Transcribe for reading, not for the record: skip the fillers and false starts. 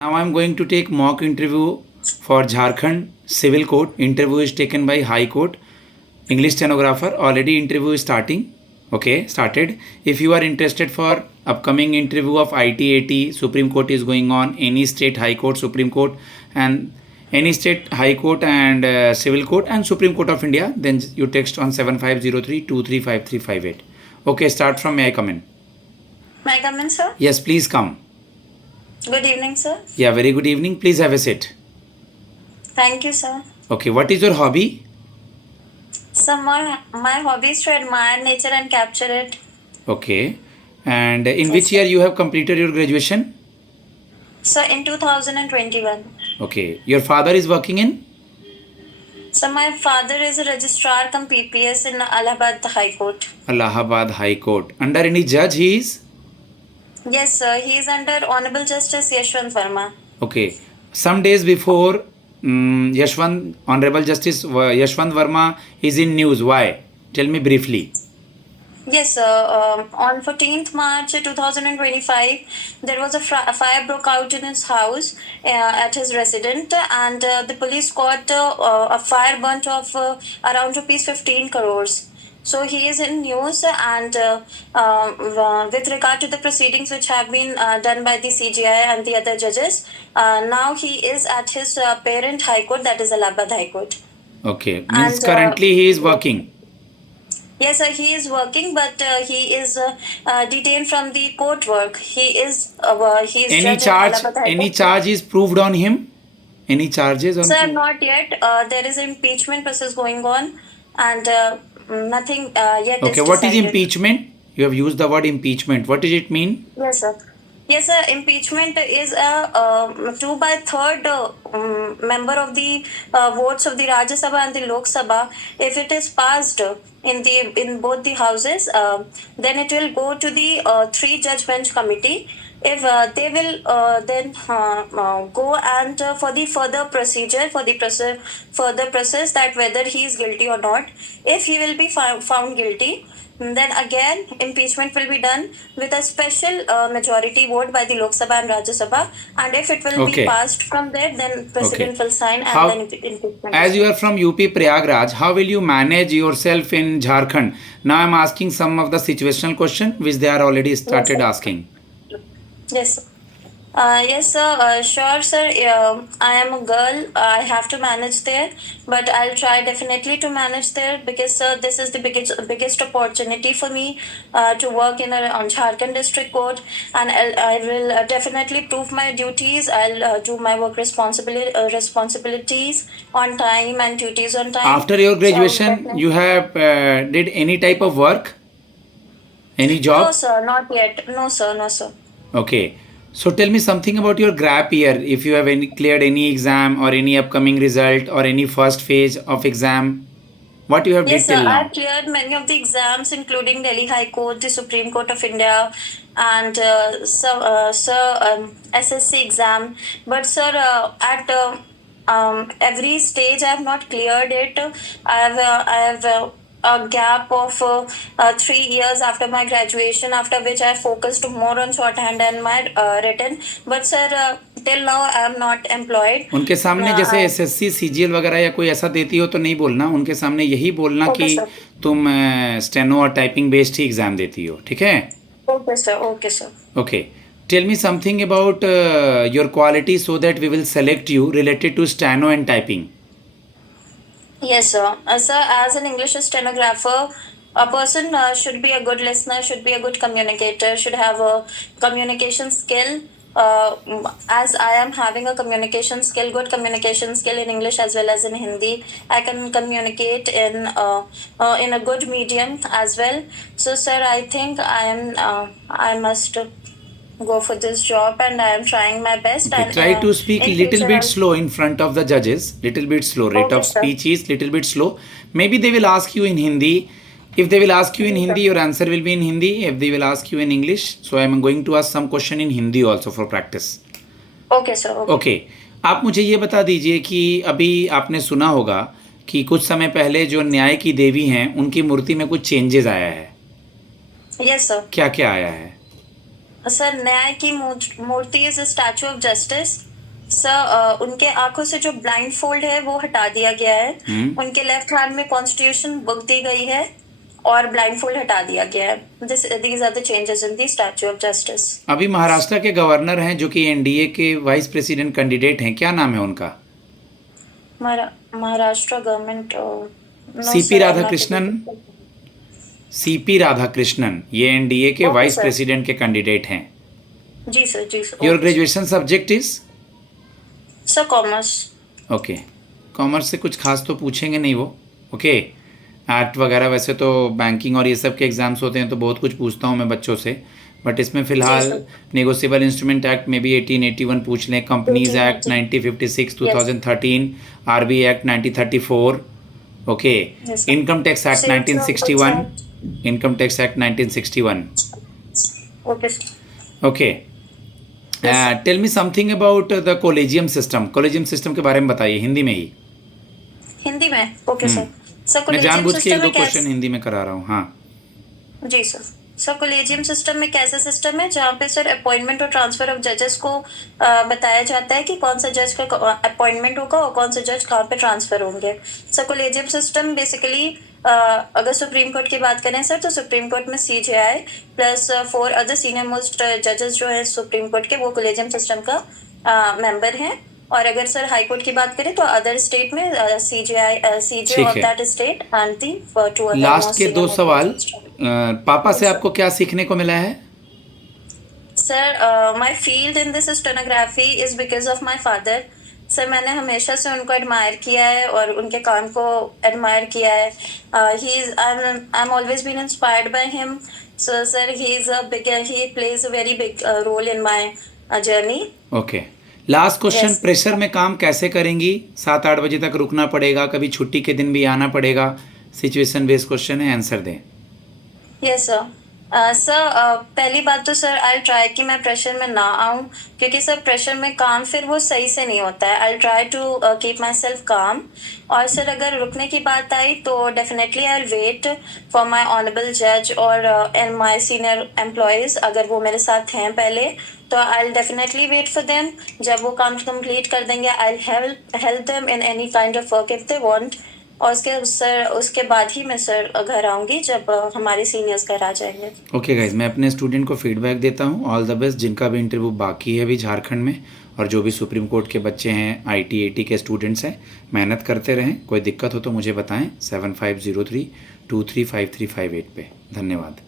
Now I am going to take mock interview for Jharkhand Civil Court. Interview is taken by High Court. English stenographer. Already interview is starting. Okay, started. If you are interested for upcoming interview of ITAT, Supreme Court is going on. Any state High Court, Supreme Court, and any state High Court and Civil Court and Supreme Court of India, then you text on 7503235358. Okay, start from may I come in? May I come in, sir? Yes, please come. Good evening, sir. Yeah, very good evening. Please have a seat. Thank you, sir. Okay, what is your hobby? So my hobby is to admire nature and capture it. Okay. And in Yes, which sir. year you have completed your graduation? So in 2021. Okay. Your father is working in? So my father is a registrar cum PPS in Allahabad High Court. Allahabad High Court. Under any judge he is? Yes, sir. He is under Honorable Justice Yashwant Verma. Okay. Some days before, Honorable Justice Yashwant Verma is in news. Why? Tell me briefly. Yes, sir. On 14th March 2025, there was a fire broke out in his house at his residence, and the police caught a fire burnt of around rupees 15 crores. So he is in news, and with regard to the proceedings which have been done by the CGI and the other judges, now he is at his parent High Court, that is Allahabad High Court. Okay. Means And currently he is working. yes, sir, he is working, but he is detained from the court work. He is Any judge in charge? Allahabad High Any Court. charge is proved on him? Any charges on Sir, him? not yet. There is an impeachment process going on, and nothing yet Okay. is What is decided. impeachment? You have used the word impeachment. What does it mean? Yes, sir. Yes, sir. Impeachment is a 2/3 member of the votes of the Rajya Sabha and the Lok Sabha. If it is passed in both the houses, then it will go to the 3-judge bench committee. If they will then go and for the further procedure, for the further process that whether he is guilty or not. If he will be found guilty, then again impeachment will be done with a special majority vote by the Lok Sabha and Rajya Sabha, and if it will Okay. be passed from there, then president will sign, and How, then impeachment. as you are from UP Prayagraj, how will you manage yourself in Jharkhand? Now I am asking some of the situational question which they are already started sir. asking. Yes, sir. Yes, sir. Sure, sir. I am a girl. I have to manage there, but I'll try definitely to manage there because, sir, this is the biggest opportunity for me to work on Jharkhand District Court, and I will definitely prove my duties. I'll do my work responsibilities on time and duties on time. After your So, graduation, definitely. you have did any type of work? Any No, job? sir, not yet. No, sir, no, sir. Okay. So tell me something about your gap year. If you have cleared any exam or any upcoming result or any first phase of exam, what you have Yes, did sir. till I've now? cleared many of the exams, including Delhi High Court, the Supreme Court of India, and SSC exam. But, sir, at every stage, I have not cleared it. I have a gap of 3 years after my graduation, after which I focused more on shorthand and my written. But, sir, till now, I am not employed. उनके सामने जैसे I- SSC CGL वगैरह या कोई ऐसा देती हो तो नहीं बोलना, उनके सामने यही बोलना Okay, कि sir. तुम स्टेनो और टाइपिंग बेस्ड ही एग्जाम देती हो. ठीक है? Okay, sir. Okay, sir. Okay. Tell me something about your quality so that we will select you related to steno and typing. Yes, sir. Sir, as an English stenographer, a person should be a good listener, should be a good communicator, should have a communication skill. As I am having a communication skill, good communication skill in English as well as in Hindi, I can communicate in a good medium as well. So, sir, I think I must go for this job, and I am trying my best. Okay, And try to speak in little future, bit I'll- slow in front of the judges. Little bit slow. Rate Okay, of sir. speech is little bit slow. Maybe they will ask you in Hindi. If they will ask you in Yes, sir. Hindi, your answer will be in Hindi. If they will ask you in English, so I am going to ask some question in Hindi also for practice. Okay, sir. Okay. Okay. आप मुझे ये बता दीजिए कि अभी आपने सुना होगा कि कुछ समय पहले जो न्याय की देवी हैं उनकी मूर्ति में कुछ चेंजेस आया है. Yes, sir. क्या क्या आया है? सर न्याय की मूर्ति is statue of justice. Sir उनके आंखों से जो ब्लाइंड फोल्ड है वो हटा दिया गया है। उनके लेफ्ट हैंड में कॉन्स्टिट्यूशन बुक दी गई है और ब्लाइंड फोल्ड हटा दिया गया है। These are the changes in the statue of justice. अभी महाराष्ट्र के गवर्नर हैं जो कि एनडीए के वाइस प्रेसिडेंट कैंडिडेट हैं, क्या नाम है उनका? Maharashtra government no CP sir, Radhakrishnan. CP Radhakrishnan ये एनडीए के Okay, वाइस sir. प्रेसिडेंट के कैंडिडेट हैं। जी सर, जी sir. Your Okay, graduation subject is? Sir commerce. Okay, commerce से कुछ खास तो पूछेंगे नहीं वो। ओके, एक्ट वगैरह वैसे तो बैंकिंग और ये सब के एग्जाम्स होते हैं तो बहुत कुछ पूछता हूँ मैं बच्चों से, बट इसमें फ़िलहाल नेगोशिएबल इंस्ट्रूमेंट एक्ट में भी 1881 पूछ लें, companies act 1956 2013, RB act 1934, okay, Yes, sir. Income tax act Same, sir. 1961, income tax act 1961, okay sir. Okay. Tell me something about the collegium system. Collegium system के बारे में बताइए हिंदी में ही। हिंदी में? Okay sir. सर मैं कॉलेजियम जानबूझ के सिस्टम एक दो में क्वेश्चन कैसे? हिंदी में करा रहा हूँ। हाँ, जी सर। सर कॉलेजियम सिस्टम में कैसा सिस्टम है जहाँ पे सर अपॉइंटमेंट और ट्रांसफर ऑफ जजेस को बताया जाता है कि कौन सा जज का अपॉइंटमेंट होगा और कौन सा जज कहाँ पे ट्रांसफर होंगे। सर कॉलेजियम सिस्टम बेसिकली अगर सुप्रीम कोर्ट की बात करें सर तो सुप्रीम कोर्ट में CJI plus 4 other senior most जजेस जो है सुप्रीम कोर्ट के वो कॉलेजियम सिस्टम का मेंबर हैं। और अगर सर हाई कोर्ट की बात करें तो अदर स्टेट में सीजे ठीक ऑफ है। That state and the two other last most के दो सीनियर सवाल। जजेस। पापा से Yes, sir. आपको क्या सीखने को मिला है? Sir my field in this stenography is because of my father. Sir मैंने हमेशा से उनको एडमायर किया है और उनके काम को एडमायर किया है। I am always been inspired by him. So sir he plays a very big role in my journey. Okay, last question. Yes. Pressure में काम कैसे करेंगी? 7-8 बजे तक रुकना पड़ेगा, कभी छुट्टी के दिन भी आना पड़ेगा। सिचुएशन बेस्ड क्वेश्चन है, आंसर दें। Yes sir. सर पहली बात तो सर आई ट्राई कि मैं प्रेशर में ना आऊँ क्योंकि सर प्रेशर में काम फिर वो सही से नहीं होता है। I try to keep myself calm. और सर अगर रुकने की बात आई तो definitely I wait for my honourable जज और एंड माई सीनियर एम्प्लॉयज़ अगर वो मेरे साथ हैं पहले तो I definitely wait for them. जब वो काम कंप्लीट कर देंगे I help them in any kind of work if they want. और उसके बाद ही मैं सर घर आऊँगी जब हमारे सीनियर्स घर आ जाएंगे। ओके गाइज, मैं अपने स्टूडेंट को फीडबैक देता हूँ। All the best. जिनका भी इंटरव्यू बाकी है अभी झारखंड में और जो भी सुप्रीम कोर्ट के बच्चे हैं, IIT के स्टूडेंट्स हैं, मेहनत करते रहें। कोई दिक्कत हो तो मुझे बताएं 7503 235358 पे। धन्यवाद।